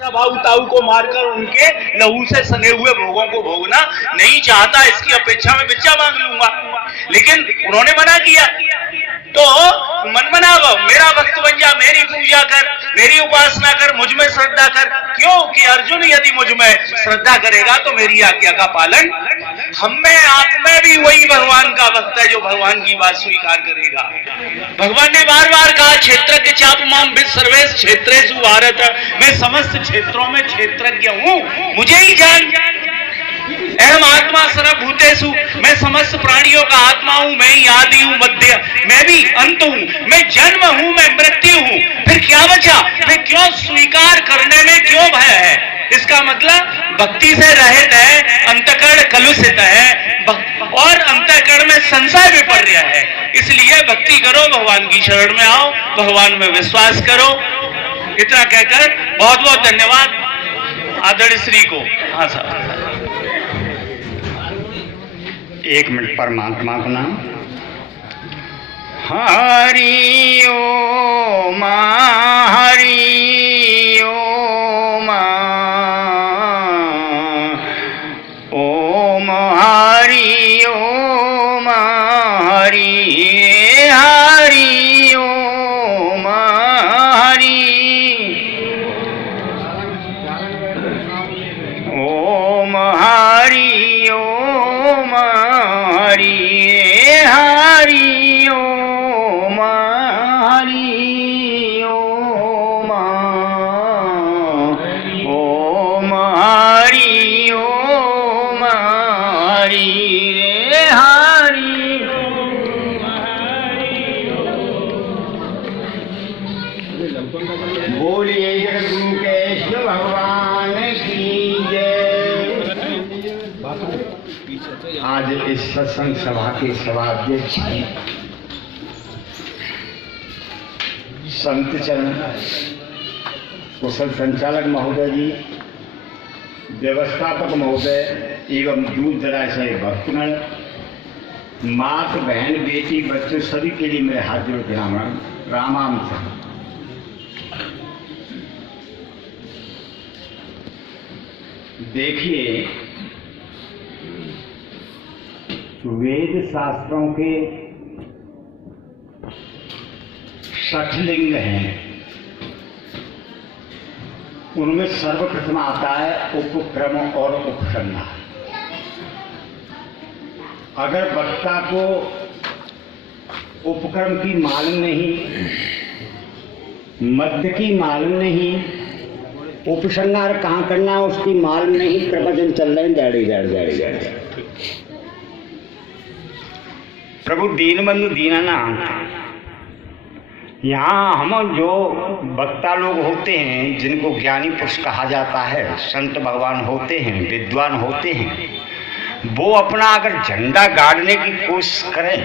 भाऊ ताऊ को मारकर उनके लहू से सने हुए भोगों को भोगना नहीं चाहता, इसकी अपेक्षा में भिक्षा मांग लूंगा। लेकिन उन्होंने मना किया तो मन मनावा, मेरा भक्त बन जा, मेरी पूजा कर, मेरी उपासना कर, मुझ में श्रद्धा कर। क्यों कि अर्जुन यदि मुझ में श्रद्धा करेगा तो मेरी आज्ञा का पालन हम में आप में भी वही भगवान का भक्त है जो भगवान की बात स्वीकार करेगा। भगवान ने बार बार कहा क्षेत्रज्ञ चापमाम विद सर्वेश क्षेत्रेषु भारत, मैं समस्त क्षेत्रों में क्षेत्रज्ञ हूं, मुझे ही जान। अहम आत्मा सर्वभूतेषु, मैं समस्त प्राणियों का आत्मा हूं, मैं ही आदि हूं, मध्य, मैं भी अंत हूं, मैं जन्म हूं, मैं मृत्यु हूं। फिर क्या बचा? मैं क्यों स्वीकार करने में क्यों भय है? इसका मतलब भक्ति से रहित है, अंतःकरण कलुषित है और अंतःकरण में संशय भी पड़ रहा है। इसलिए भक्ति करो, भगवान की शरण में आओ, भगवान में विश्वास करो। इतना कहकर बहुत बहुत धन्यवाद आदरणीय श्री को। हाँ साहब, 1 मिनट परमात्मा का नाम। हरि ओम हरि ओम ओम हरि ओम हरि हरि ओम हरि ओम हरि ओम हरि हरि ओम हरि ओम ओम हरि ओम हरि हरि। बोलिए जगद्गुरु केशव भगवान की जय। आज इस सत्संग सभा के सभाध्यक्ष संत चरण, कुशल संचालक महोदय जी, व्यवस्थापक महोदय एवं दूर दराज से भक्तगण, मात बहन बेटी बच्चों सभी के लिए मेरे हाथ जोड़ के राम। देखिए, वेद शास्त्रों के 60 लिंग हैं, उनमें सर्वप्रथम आता है उपक्रम और उपसंहार। अगर वक्ता को उपक्रम की मालूम नहीं, मध्य की मालूम नहीं, उपसंहार कहाँ करना उसकी मालूम नहीं, प्रवचन चल रहे हैं प्रभु दीनबंधु दीनानाथ। यहाँ हम जो वक्ता लोग होते हैं, जिनको ज्ञानी पुरुष कहा जाता है, संत भगवान होते हैं, विद्वान होते हैं, वो अपना अगर झंडा गाड़ने की कोशिश करें,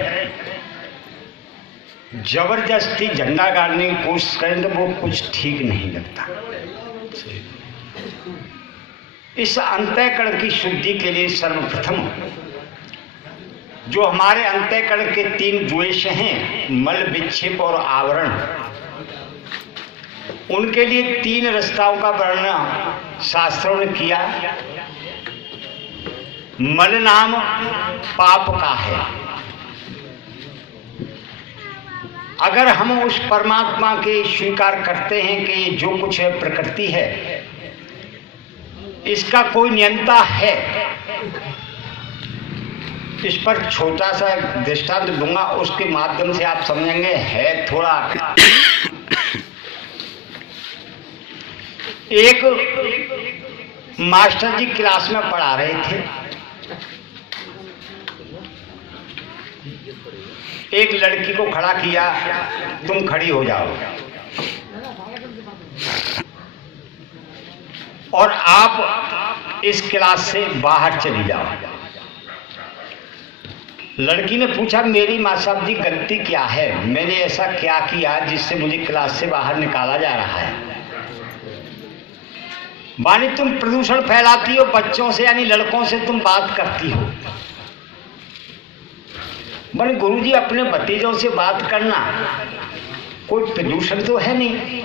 जबरदस्ती झंडा गाड़ने की कोशिश करें, तो वो कुछ ठीक नहीं लगता। इस अंतःकरण की शुद्धि के लिए सर्वप्रथम जो हमारे अंतःकरण के 3 द्वेष हैं, मल, विक्षेप और आवरण, उनके लिए 3 रास्ताओं का वर्णन शास्त्रों ने किया। मल नाम पाप का है। अगर हम उस परमात्मा के स्वीकार करते हैं कि ये जो कुछ है प्रकृति है, इसका कोई नियंता है, इस पर छोटा सा दृष्टांत दूंगा, उसके माध्यम से आप समझेंगे। है थोड़ा, एक मास्टर जी क्लास में पढ़ा रहे थे, एक लड़की को खड़ा किया, तुम खड़ी हो जाओ और आप इस क्लास से बाहर चली जाओ। लड़की ने पूछा, मेरी माँ साहब जी गलती क्या है, मैंने ऐसा क्या किया जिससे मुझे क्लास से बाहर निकाला जा रहा है? वाणी, तुम प्रदूषण फैलाती हो, बच्चों से यानी लड़कों से तुम बात करती हो। बोले गुरुजी, अपने भतीजों से बात करना कोई प्रदूषण तो है नहीं।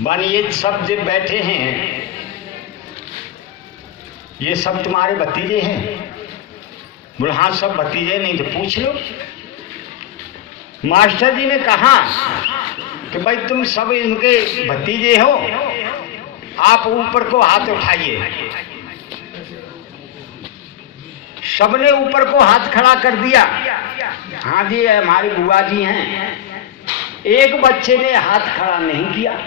बन ये सब जो बैठे हैं ये सब तुम्हारे भतीजे हैं? बोले हाँ सब भतीजे, नहीं तो पूछ लो। मास्टर जी ने कहा कि भाई तुम सब इनके भतीजे हो, आप ऊपर को हाथ उठाइए। सबने ऊपर को हाथ खड़ा कर दिया। हाँ जी हमारी बुआ जी हैं। एक बच्चे ने हाथ खड़ा नहीं किया।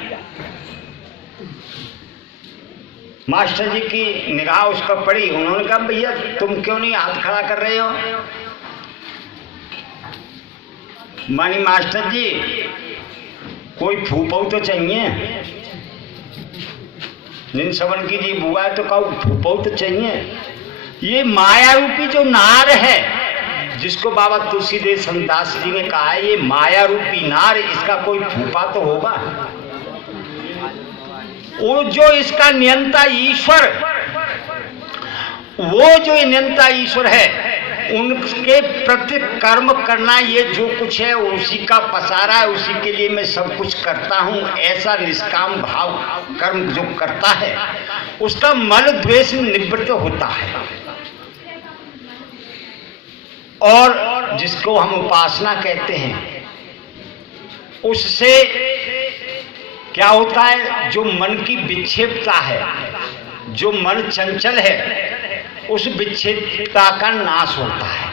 मास्टर जी की निगाह उस पर पड़ी। उन्होंने कहा भैया तुम क्यों नहीं हाथ खड़ा कर रहे हो? मानी मास्टर जी कोई फूफाऊ तो चाहिए। जिन सबन की जी बुआ है तो कहूँ फूफाऊ तो चाहिए। ये माया रूपी जो नार है जिसको बाबा तुलसीदास संदास जी ने कहा है, ये माया रूपी नार, इसका कोई फूफा तो होगा। वो जो इसका नियंता ईश्वर, वो जो नियंता ईश्वर है उनके प्रति कर्म करना, ये जो कुछ है उसी का पसारा है, उसी के लिए मैं सब कुछ करता हूँ। ऐसा निष्काम भाव कर्म जो करता है उसका मल द्वेष निवृत्त होता है। और जिसको हम उपासना कहते हैं उससे क्या होता है? जो मन की विक्षेपता है, जो मन चंचल है, उस विक्षेपता का नाश होता है।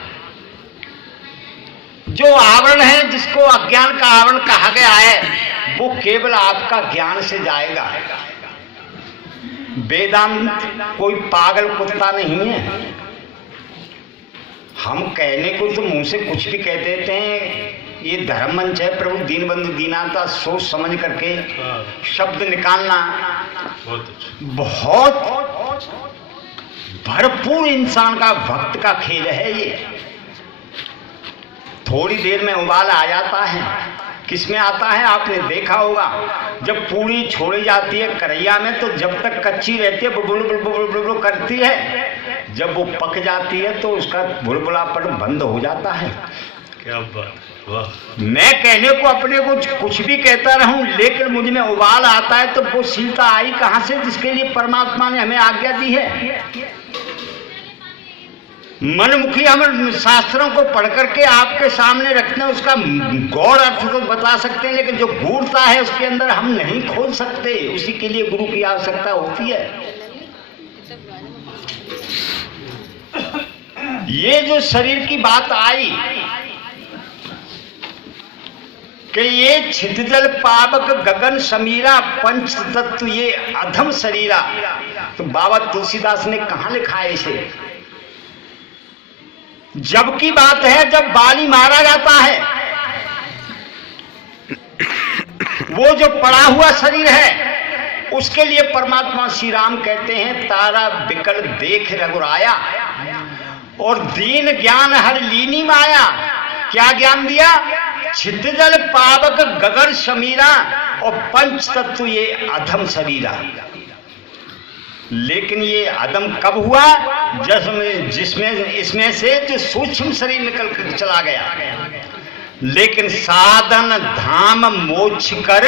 जो आवरण है जिसको अज्ञान का आवरण कहा गया है वो केवल आपका ज्ञान से जाएगा। वेदांत कोई पागल कुत्ता नहीं है। हम कहने को तो मुंह से कुछ भी कह देते हैं। ये धर्म मंच है, प्रभु दीनबंधु दीनाता, सोच समझ करके शब्द निकालना बहुत भरपूर इंसान का भक्त का खेल है। ये थोड़ी देर में उबाल आ जाता है। किसमें आता है? आपने देखा होगा जब पूरी छोड़ी जाती है कढ़ैया में तो जब तक कच्ची रहती है बुलबुल बुलबुल बुलबुल करती है, जब वो पक जाती है तो उसका बुलबुलापन बंद हो जाता है। क्या बात, वाह। मैं कहने को अपने को कुछ भी कहता रहूं लेकिन मुझ में उबाल आता है तो वो शीलता आई कहां से जिसके लिए परमात्मा ने हमें आज्ञा दी है। मनमुखी हम शास्त्रों को पढ़ करके आपके सामने रखते हैं, उसका गौड़ अर्थ तो बता सकते हैं लेकिन जो गूढ़ता है उसके अंदर हम नहीं खोल सकते। उसी के लिए गुरु की आवश्यकता होती है। ये जो शरीर की बात आई कि ये छितजल पावक गगन समीरा पंच तत्व ये अधम शरीरा, तो बाबा तुलसीदास ने कहां लिखा है इसे? जब की बात है जब बाली मारा जाता है, वो जो पड़ा हुआ शरीर है उसके लिए परमात्मा श्री राम कहते हैं तारा बिकल देख रघुराया और दीन ज्ञान हर लीनी माया। क्या ज्ञान दिया? छितजल पावक गगन समीरा और पंच तत्व ये अधम शरीरा। लेकिन ये अधम कब हुआ? जिसमें इसमें से जो सूक्ष्म शरीर निकल कर चला गया। लेकिन साधन धाम मोक्ष कर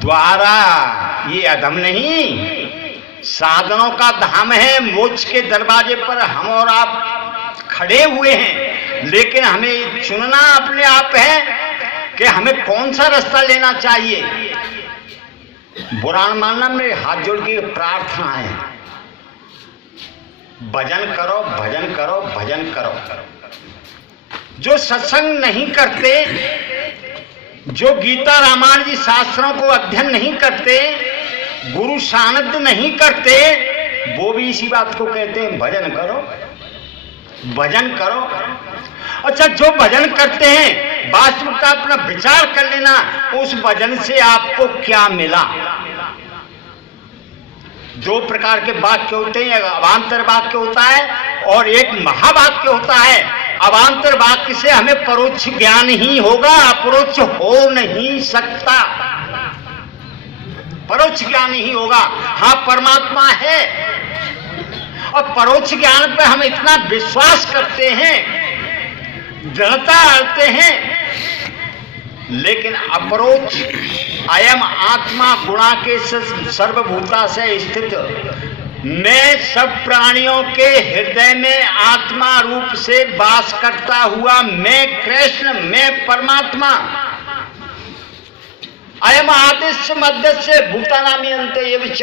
द्वारा ये अधम नहीं, साधनों का धाम है। मोक्ष के दरवाजे पर हम और आप खड़े हुए हैं, लेकिन हमें चुनना अपने आप है कि हमें कौन सा रास्ता लेना चाहिए। बुरान मानना में हाथ जोड़ के प्रार्थना है, भजन करो भजन करो भजन करो। जो सत्संग नहीं करते, जो गीता रामायण जी शास्त्रों को अध्ययन नहीं करते, गुरु सानिध्य नहीं करते, वो भी इसी बात को कहते हैं भजन करो भजन करो। अच्छा, जो भजन करते हैं वास्तविकता अपना विचार कर लेना, उस भजन से आपको क्या मिला। दो प्रकार के वाक्य होते हैं, अवान्तर वाक्य होता है और एक महावाक्य होता है। अवान्तर वाक्य से हमें परोक्ष ज्ञान ही होगा, अपरोक्ष हो नहीं सकता। परोक्ष ज्ञान ही होगा। हाँ, परमात्मा है और परोक्ष ज्ञान पर हम इतना विश्वास करते हैं, दृढ़ता रखते हैं लेकिन अप्रोच अयम आत्मा गुणा के सर्वभूता से स्थित, मैं सब प्राणियों के हृदय में आत्मा रूप से वास करता हुआ मैं कृष्ण, मैं परमात्मा। अयम आदिश्य मध्यस्य भूतानामी अंत ये विच,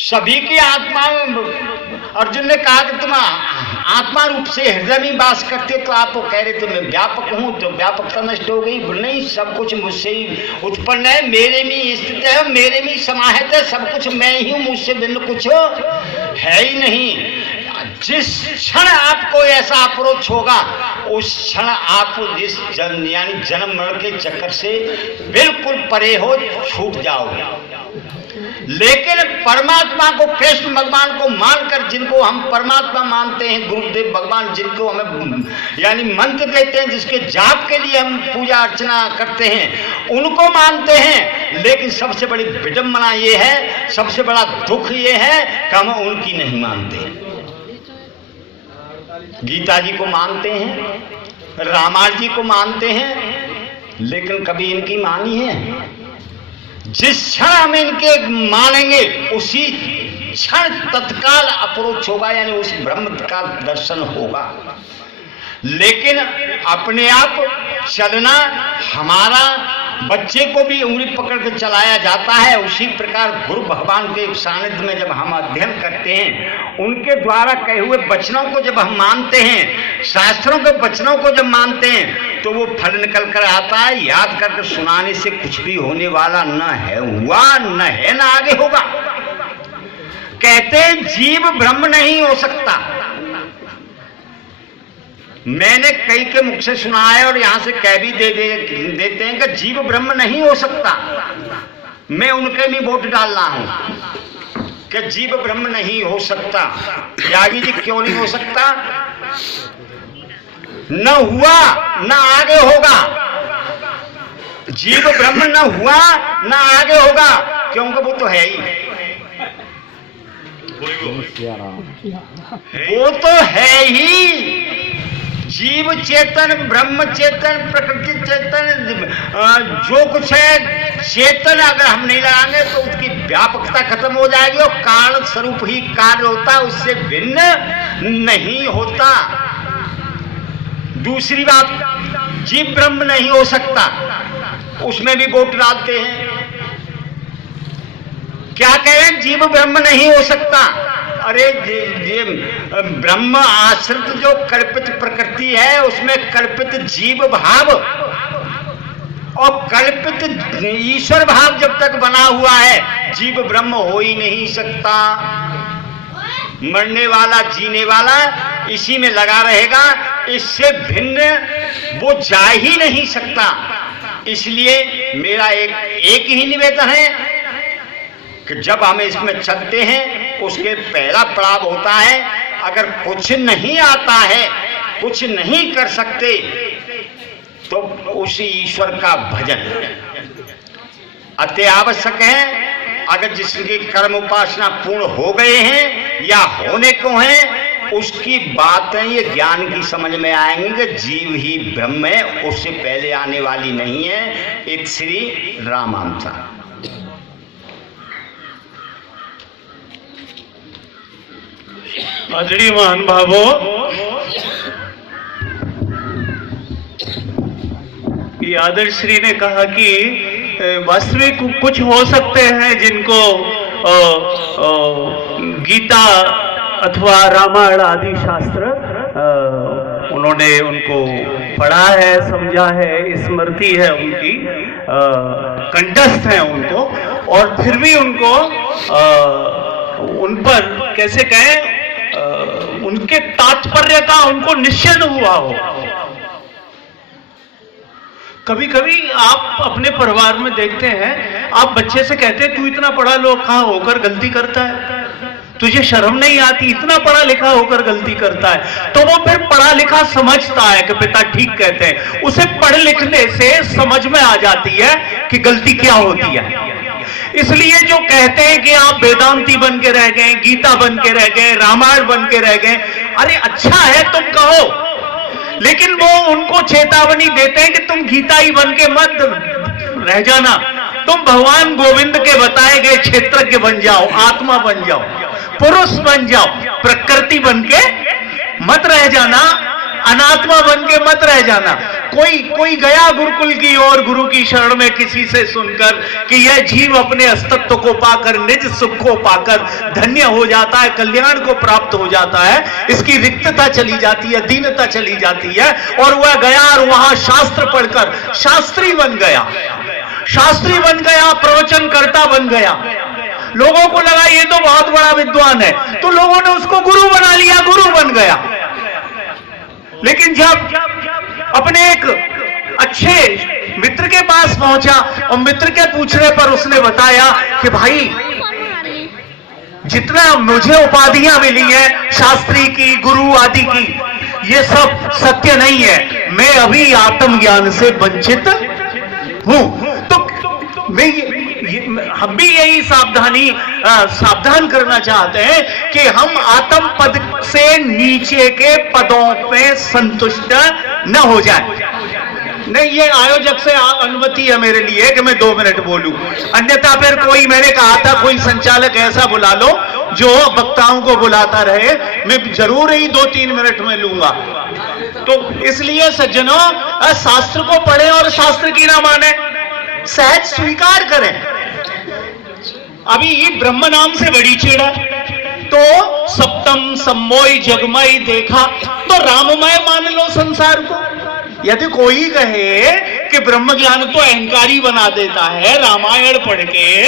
सभी की आत्मा। अर्जुन ने कहा कि तुम आत्मा रूप से हृदय में वास करते हो, तो आप कह रहे थे मैं व्यापक हूं, तो व्यापकता नष्ट हो गई। नहीं, सब कुछ मुझसे ही उत्पन्न है, मेरे में स्थित है, मेरे में समाहित है, सब कुछ मैं ही हूं, मुझसे भिन्न कुछ है ही नहीं। जिस क्षण आपको ऐसा अप्रोच होगा उस क्षण आप जिस यानी जन्म मरण के चक्कर से बिल्कुल परे हो, छूट जाओगे। लेकिन परमात्मा को, कृष्ण भगवान को मानकर, जिनको हम परमात्मा मानते हैं, गुरुदेव भगवान जिनको हमें यानी मंत्र देते हैं, जिसके जाप के लिए हम पूजा अर्चना करते हैं, उनको मानते हैं। लेकिन सबसे बड़ी विडंबना ये है, सबसे बड़ा दुख ये है कि हम उनकी नहीं मानते। गीता जी को मानते हैं, रामायण जी को मानते हैं, लेकिन कभी इनकी मानी है? जिस क्षण हम इनके मानेंगे उसी क्षण तत्काल अप्रोच होगा, यानी उस ब्रह्म का दर्शन होगा। लेकिन अपने आप चलना, हमारा बच्चे को भी उंगली पकड़ के चलाया जाता है, उसी प्रकार गुरु भगवान के सानिध्य में जब हम अध्ययन करते हैं, उनके द्वारा कहे हुए वचनों को जब हम मानते हैं, शास्त्रों के वचनों को जब मानते हैं, तो वो फल निकल कर आता है। याद करके सुनाने से कुछ भी होने वाला न है, हुआ न है, न आगे होगा। कहते हैं जीव ब्रह्म नहीं हो सकता। मैंने कई के मुख से सुना है और यहां से कह भी देते हैं कि जीव ब्रह्म नहीं हो सकता। मैं उनके लिए वोट डाल रहा हूं कि जीव ब्रह्म नहीं हो सकता। यागी जी क्यों नहीं हो सकता? न हुआ न आगे होगा। जीव ब्रह्म न हुआ न आगे होगा, क्योंकि वो तो है ही, वो तो है ही। जीव चेतन, ब्रह्म चेतन, प्रकृति चेतन, जो कुछ है चेतन, अगर हम नहीं लगाएंगे तो उसकी व्यापकता खत्म हो जाएगी और कारण स्वरूप ही कार्य होता, उससे भिन्न नहीं होता। दूसरी बात, जीव ब्रह्म नहीं हो सकता, उसमें भी वोट डालते हैं। क्या कहें? जीव ब्रह्म नहीं हो सकता। अरे ये ब्रह्म आश्रित जो कल्पित प्रकृति है, उसमें कल्पित जीव भाव और कल्पित ईश्वर भाव जब तक बना हुआ है, जीव ब्रह्म हो ही नहीं सकता। मरने वाला जीने वाला इसी में लगा रहेगा, इससे भिन्न वो जा ही नहीं सकता। इसलिए मेरा एक ही निवेदन है कि जब हम इसमें चलते हैं, उसके पहला पड़ाव होता है, अगर कुछ नहीं आता है, कुछ नहीं कर सकते, तो उस ईश्वर का भजन अति आवश्यक है। अगर जिसकी कर्म उपासना पूर्ण हो गए हैं या होने को हैं, उसकी बातें ये ज्ञान की समझ में आएंगी कि जीव ही ब्रह्म है, उससे पहले आने वाली नहीं है। एक श्री रामांसा। आदरणीय महान भावो, ये आदर्श श्री ने कहा कि वास्तविक कुछ हो सकते हैं जिनको गीता अथवा रामायण आदि शास्त्र उन्होंने उनको पढ़ा है, समझा है, स्मृति है उनकी, कंठस्थ है उनको, और फिर भी उनको उन पर कैसे कहें, उनके तात्पर्य का उनको निश्चय न हुआ हो। कभी कभी आप अपने परिवार में देखते हैं, आप बच्चे से कहते हैं तू इतना पढ़ा लिखा होकर गलती करता है, तुझे शर्म नहीं आती, इतना पढ़ा लिखा होकर गलती करता है, तो वो फिर पढ़ा लिखा समझता है कि पिता ठीक कहते हैं। उसे पढ़ लिखने से समझ में आ जाती है कि गलती क्या होती है। इसलिए जो कहते हैं कि आप वेदांती बन के रह गए, गीता बन के रह गए, रामायण बन के रह गए, अरे अच्छा है तुम कहो, लेकिन वो उनको चेतावनी देते हैं कि तुम गीताई बन के मत रह जाना, तुम भगवान गोविंद के बताए गए क्षेत्रज्ञ बन जाओ, आत्मा बन जाओ, पुरुष बन जाओ, प्रकृति बन के मत रह जाना, अनात्मा बन के मत रह जाना। कोई गया गुरुकुल की ओर गुरु की शरण में किसी से सुनकर कि यह जीव अपने अस्तित्व को पाकर, निज सुख को पाकर धन्य हो जाता है, कल्याण को प्राप्त हो जाता है, इसकी रिक्तता चली जाती है, दीनता चली जाती है, और वह गया और वहां शास्त्र पढ़कर शास्त्री बन गया, शास्त्री बन गया, प्रवचनकर्ता बन गया। लोगों को लगा ये तो बहुत बड़ा विद्वान है, तो लोगों ने उसको गुरु बना लिया, गुरु बन गया। लेकिन जब अपने एक अच्छे मित्र के पास पहुंचा और मित्र के पूछने पर उसने बताया कि भाई जितना मुझे उपाधियां मिली हैं शास्त्री की, गुरु आदि की, ये सब सत्य नहीं है, मैं अभी आत्मज्ञान से वंचित हूं। तो हम भी यही सावधान करना चाहते हैं कि हम आत्म पद से नीचे के पदों पे संतुष्ट न हो जाए। नहीं, ये आयोजक से अनुमति है मेरे लिए कि मैं 2 मिनट बोलूं, अन्यथा फिर कोई, मैंने कहा था कोई संचालक ऐसा बुला लो जो वक्ताओं को बुलाता रहे, मैं जरूर ही 2-3 मिनट में लूंगा। तो इसलिए सज्जनों, शास्त्र को पढ़ें और शास्त्र की ना माने, सहज स्वीकार करें। अभी ब्रह्म नाम से बड़ी छेड़ा, तो सप्तम सम्मोय जगमय देखा, तो राममय मान लो संसार को। यदि कोई कहे कि ब्रह्म ज्ञान तो अहंकारी बना देता है, रामायण पढ़ के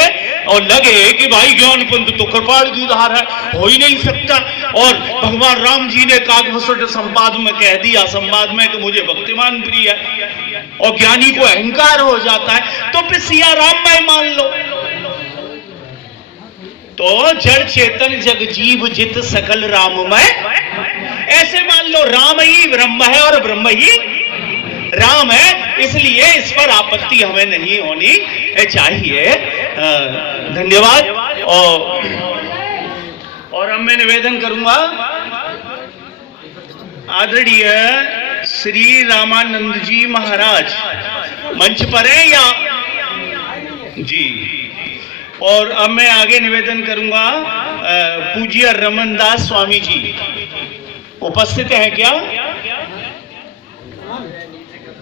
और लगे कि भाई ज्ञान पंथ तो कृपाण की धार है, हो ही नहीं सकता, और भगवान राम जी ने कागभूषण संपाद में कह दिया, संवाद में, कि मुझे भक्तिमान प्रिय है, और ज्ञानी को अहंकार हो जाता है, तो फिर सिया राममय मान लो। तो जड़ चेतन जग जीव जित सकल राममय, ऐसे मान लो राम ही ब्रह्म है और ब्रह्म ही राम है, इसलिए इस पर आपत्ति हमें नहीं होनी चाहिए। धन्यवाद। और अब मैं निवेदन करूंगा, आदरणीय श्री रामानंद जी महाराज मंच पर हैं या जी, और अब मैं आगे निवेदन करूंगा, पूज्य रमनदास स्वामी जी उपस्थित हैं क्या?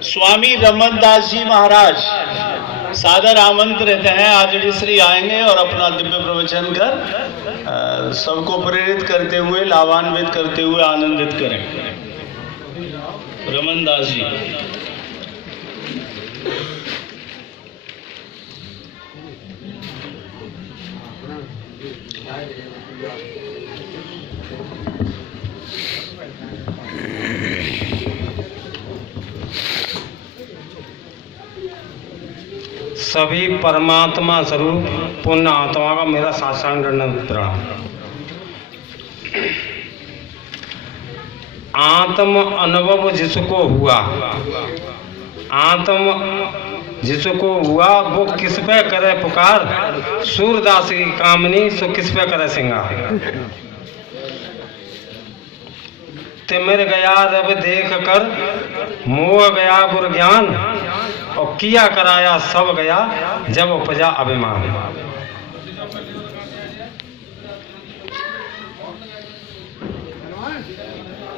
स्वामी रमनदास जी महाराज सादर आमंत्रित हैं। आदरणीय श्री आएंगे और अपना दिव्य प्रवचन कर सबको प्रेरित करते हुए, लाभान्वित करते हुए आनंदित करें। रमनदास जी। सभी परमात्मा स्वरूप पुण्य आत्मा का मेरा साष्टांग दंडवत प्रणाम। आत्म अनुभव जिसको हुआ, आत्म जिसको हुआ, वो किस पे करे पुकार, सूरदास की कामनी सो किस पे करे सिंगार। ते मेरे गया रब देख कर मोह गया गुर ज्ञान, और किया कराया सब गया जब उपजा अभिमान।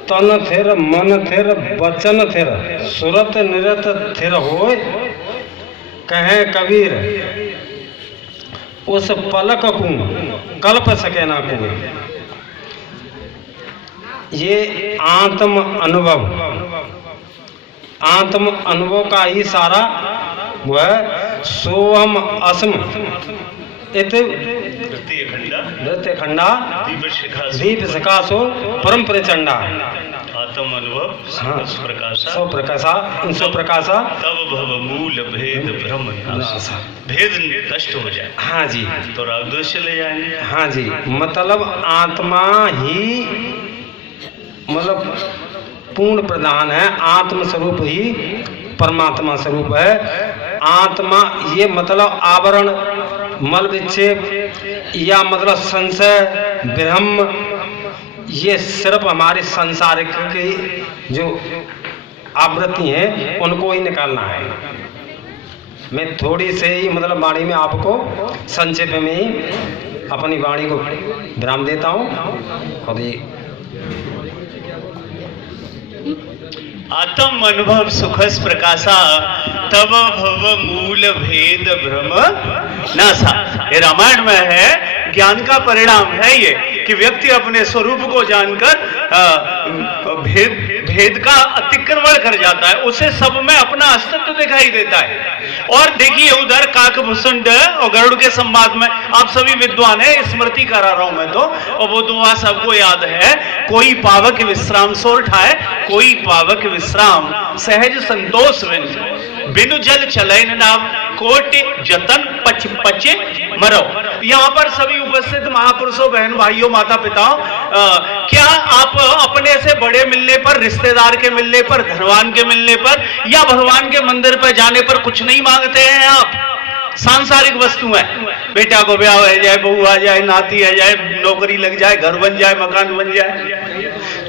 तन थिर मन थिर वचन थिर, सुरत निरत थिर होय, कहे कबीर उस पलक को कल्प सके ना कोई। ये आत्म अनुभव, आत्म अनुभव का ही सारा वह सोहम असम इत नृत्य खंडा दीप सकाशो परम प्रचंडा। आत्म अनुभव सौ प्रकाशा उनसो प्रकाशा, तब भव मूल भेद ब्रह्म नाशा। भेद नष्ट हो जाए, हाँ जी, तो राग द्वेष चले जाएंगे। हाँ जी, मतलब आत्मा ही मतलब पूर्ण प्रधान है, आत्म स्वरूप ही परमात्मा स्वरूप है। आत्मा ये मतलब आवरण, मल विक्षेप या मतलब संशय, ब्रह्म, ये सिर्फ हमारे सांसारिक की जो आवृत्ति हैं उनको ही निकालना है। मैं थोड़ी से ही मतलब वाणी में आपको संक्षेप में ही अपनी वाणी को विराम देता हूँ। खुद ही आत्म अनुभव सुखस प्रकाशा तब भव मूल भेद भ्रम नासा। ये रामायण में है, ज्ञान का परिणाम है ये कि व्यक्ति अपने स्वरूप को जानकर भेद का अतिक्रमण कर जाता है, उसे सब में अपना अस्तित्व दिखाई देता है। और देखिए उधर काकभूषुंड और गरुड़ के संवाद में आप सभी विद्वान है, स्मृति करा रहा हूं मैं तो, और वो दुआ सबको याद है, कोई पावक विश्राम सोर ठाए, कोई पावक विश्राम सहज संतोष बिनु जल चलन नाम कोटि जतन पच पचे मरो। यहाँ पर सभी उपस्थित महापुरुषों, बहन भाइयों, माता पिताओं, क्या आप अपने से बड़े मिलने पर, रिश्तेदार के मिलने पर, धनवान के मिलने पर या भगवान के मंदिर पर जाने पर कुछ नहीं मांगते हैं? आप सांसारिक वस्तु है, बेटा को ब्याह हो जाए, बहू आ जाए, नाती आ जाए, नौकरी लग जाए, घर बन जाए, मकान बन जाए,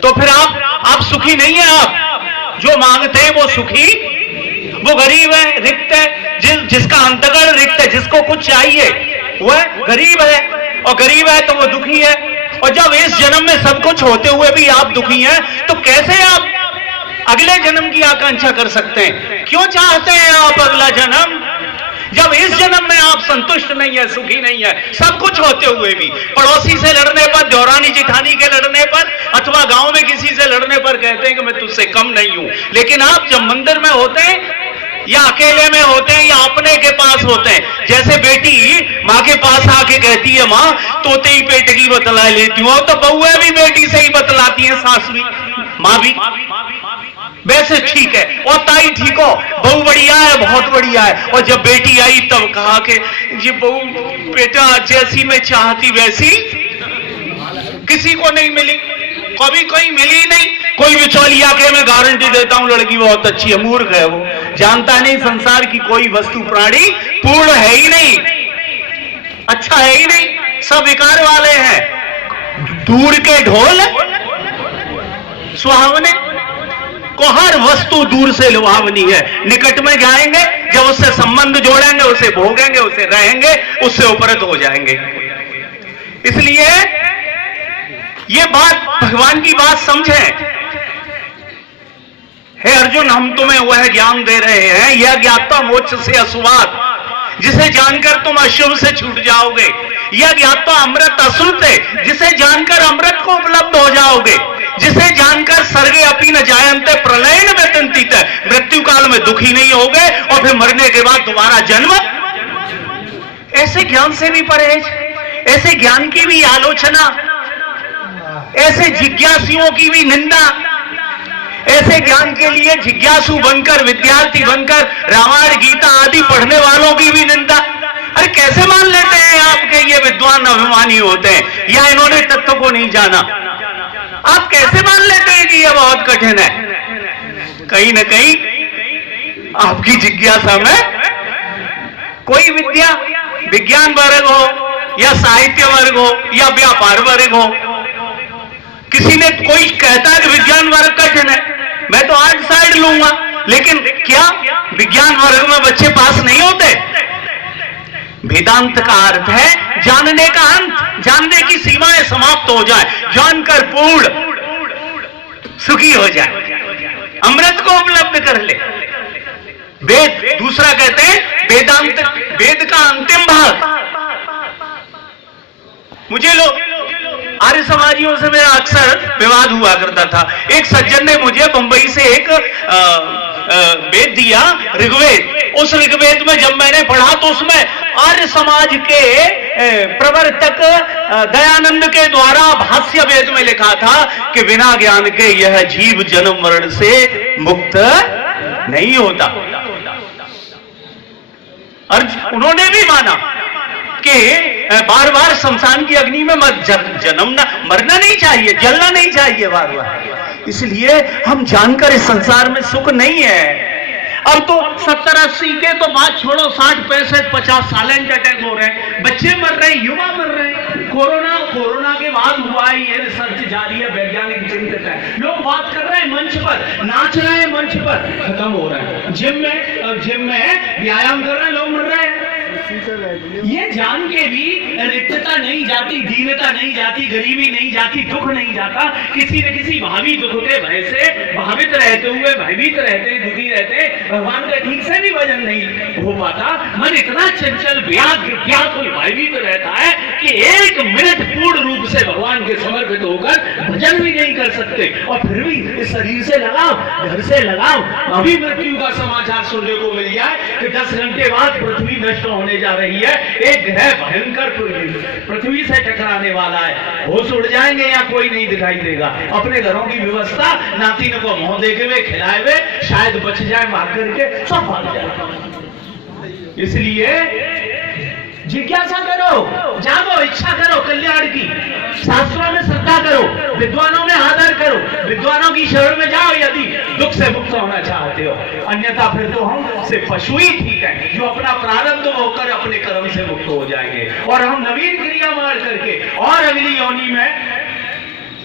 तो फिर आप सुखी नहीं है। आप जो मांगते हैं वो सुखी, वो गरीब है, रिक्त है, जिसका अंतःकरण रिक्त है, जिसको कुछ चाहिए वह गरीब है, और गरीब है तो वो दुखी है। और जब इस जन्म में सब कुछ होते हुए भी आप दुखी हैं, तो कैसे आप अगले जन्म की आकांक्षा कर सकते हैं? क्यों चाहते हैं आप अगला जन्म, जब इस जन्म में आप संतुष्ट नहीं है, सुखी नहीं है, सब कुछ होते हुए भी? पड़ोसी से लड़ने पर, दौरानी जिठानी के लड़ने पर, अथवा गांव में किसी से लड़ने पर कहते हैं कि मैं तुझसे कम नहीं हूं। लेकिन आप जब मंदिर में होते हैं या अकेले में होते हैं या अपने के पास होते हैं, जैसे बेटी माँ के पास आके कहती है, माँ तोते ही पेट की बतला लेती हूँ, तो बहुएं भी बेटी से ही बतलाती है, सास भी, माँ भी, वैसे ठीक है। और ताई ठीक हो, बहू बढ़िया है, बहुत बढ़िया है। और जब बेटी आई तब कहा कि ये बहू बेटा जैसी मैं चाहती वैसी किसी को नहीं मिली, कभी कोई मिली नहीं। कोई बिचौलिया के मैं गारंटी देता हूं लड़की बहुत अच्छी है, मूर्ख है, वो जानता नहीं संसार की कोई वस्तु प्राणी पूर्ण है ही नहीं, अच्छा है ही नहीं, सब विकार वाले हैं। दूर के ढोल सुहावने को, हर वस्तु दूर से लुभावनी है, निकट में जाएंगे जब उससे संबंध जोड़ेंगे, उसे भोगेंगे, उसे रहेंगे, उससे उपरत हो जाएंगे। इसलिए ये बात, भगवान की बात समझें। हे अर्जुन, हम तुम्हें वह ज्ञान दे रहे हैं, यह ज्ञाता मोक्ष से अशुभात, जिसे जानकर तुम अशुभ से छूट जाओगे। यह ज्ञाता अमृत अश्रुत है, जिसे जानकर अमृत को उपलब्ध हो जाओगे। जिसे जानकर सर्गे अपी न जायन्ते प्रलयन व्यतंतित है, मृत्यु काल में दुखी नहीं होगे और फिर मरने के बाद दोबारा जन्म। ऐसे ज्ञान से भी परहेज, ऐसे ज्ञान की भी आलोचना, ऐसे जिज्ञासुओं की भी निंदा, ऐसे ज्ञान के लिए जिज्ञासु बनकर, विद्यार्थी बनकर रामायण गीता आदि पढ़ने वालों की भी निंदा। अरे कैसे मान लेते हैं आपके ये विद्वान अभिमानी होते हैं, या इन्होंने तत्व को नहीं जाना? आप कैसे मान लेते हैं कि यह बहुत कठिन है? कहीं ना कहीं आपकी जिज्ञासा में कोई विद्या, विज्ञान वर्ग हो या साहित्य वर्ग हो या व्यापार वर्ग हो, किसी ने कोई कहता है कि विज्ञान वर्ग कठिन है, मैं तो आर्ट साइड लूंगा, लेकिन क्या विज्ञान वर्ग में बच्चे पास नहीं होते? वेदांत का अर्थ है जानने का अंत, जानने की सीमाएं समाप्त हो जाए, जानकर पूर्ण सुखी हो जाए, अमृत को उपलब्ध कर ले। वेद दूसरा कहते हैं वेदांत, वेद का अंतिम भाग। मुझे लोग आर्य समाजियों से मेरा अक्सर विवाद हुआ करता था। एक सज्जन ने मुझे बंबई से एक वेद दिया, ऋग्वेद। उस ऋग्वेद में जब मैंने पढ़ा तो उसमें आर्य समाज के प्रवर्तक दयानंद के द्वारा भाष्य वेद में लिखा था कि बिना ज्ञान के यह जीव जन्म मरण से मुक्त नहीं होता। और उन्होंने भी माना कि बार बार शमशान की अग्नि में जन्मना, मरना नहीं चाहिए, जलना नहीं चाहिए बार बार। इसलिए हम जानकर इस संसार में सुख नहीं है। अब तो 70-80 के तो बात छोड़ो, 60, 65, 50 साइलेंट अटैक हो रहे हैं, बच्चे मर रहे हैं, युवा मर रहे हैं, कोरोना कोरोना के बाद हुआ है, ये रिसर्च जारी है, वैज्ञानिक चिंतित है, लोग बात कर रहे हैं मंच पर, नाच रहे हैं मंच पर, खत्म हो रहा है। जिम में व्यायाम कर रहे हैं, लोग मर रहे हैं। ये जान के भी रिक्तता नहीं जाती, दीनता नहीं जाती, गरीबी नहीं जाती, दुख नहीं जाता, किसी न किसी भावी दुख के भय से भावित रहते हुए, भयभीत रहते, दुखी रहते, भगवान का ठीक से भी भजन नहीं हो पाता। मन इतना चंचल व्याकुल भयभीत रहता है कि 1 मिनट पूर्ण रूप से भगवान के समर्पित होकर भजन भी नहीं कर सकते। और फिर भी इस शरीर से लगाओ, घर से लगाओ, अभी मृत्यु का समाचार सुनने को मिल जाए कि 10 घंटे बाद पृथ्वी नष्ट होने जा रही है, एक ग्रह भयंकर पृथ्वी से टकराने वाला है, होश उड़ जाएंगे या कोई नहीं दिखाई देगा। अपने घरों की व्यवस्था नातिन को मुंह देखे हुए, खिलाए हुए, शायद बच जाए मार करके, सब भाग जाए। इसलिए जिज्ञासा करो, जागो, इच्छा करो कल्याण की, शास्त्रों में श्रद्धा करो, विद्वानों में आदर करो, विद्वानों की शरण में जाओ यदि दुख से मुक्त होना चाहते हो। अन्यथा फिर तो हम से पशु ही ठीक है, जो अपना प्रारब्ध होकर अपने कर्म से मुक्त हो जाएंगे, और हम नवीन क्रिया मार करके और अगली योनि में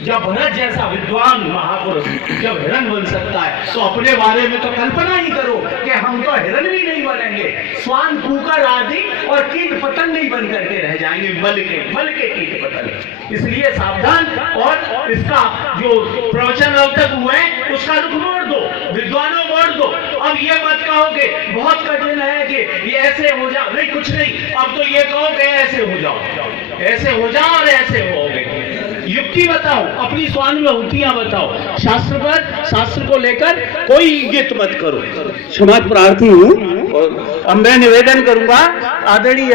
जब भरत जैसा विद्वान महापुरुष जब हिरण बन सकता है, तो अपने बारे में तो कल्पना ही करो कि हम तो हिरण भी नहीं बनेंगे, स्वान, कुकर आदि और कीट पतंग नहीं बन करके रह जाएंगे, मल के कीट पतंग। इसलिए सावधान, और इसका जो प्रवचन अब तक हुए उसका रुख मोड़ दो, विद्वानों मोड़ दो। अब ये मत कहो कि बहुत कठिन है कि ये ऐसे हो जाओ, नहीं, कुछ नहीं, अब तो ये कहो कि ऐसे हो जाओ, ऐसे हो जाओ और ऐसे होगे। युक्ति बताओ, अपनी स्वानुभूतियां बताओ, शास्त्र को लेकर कोई इंगित मत करो। क्षमा प्रार्थी हूँ, और अब मैं निवेदन करूंगा आदरणीय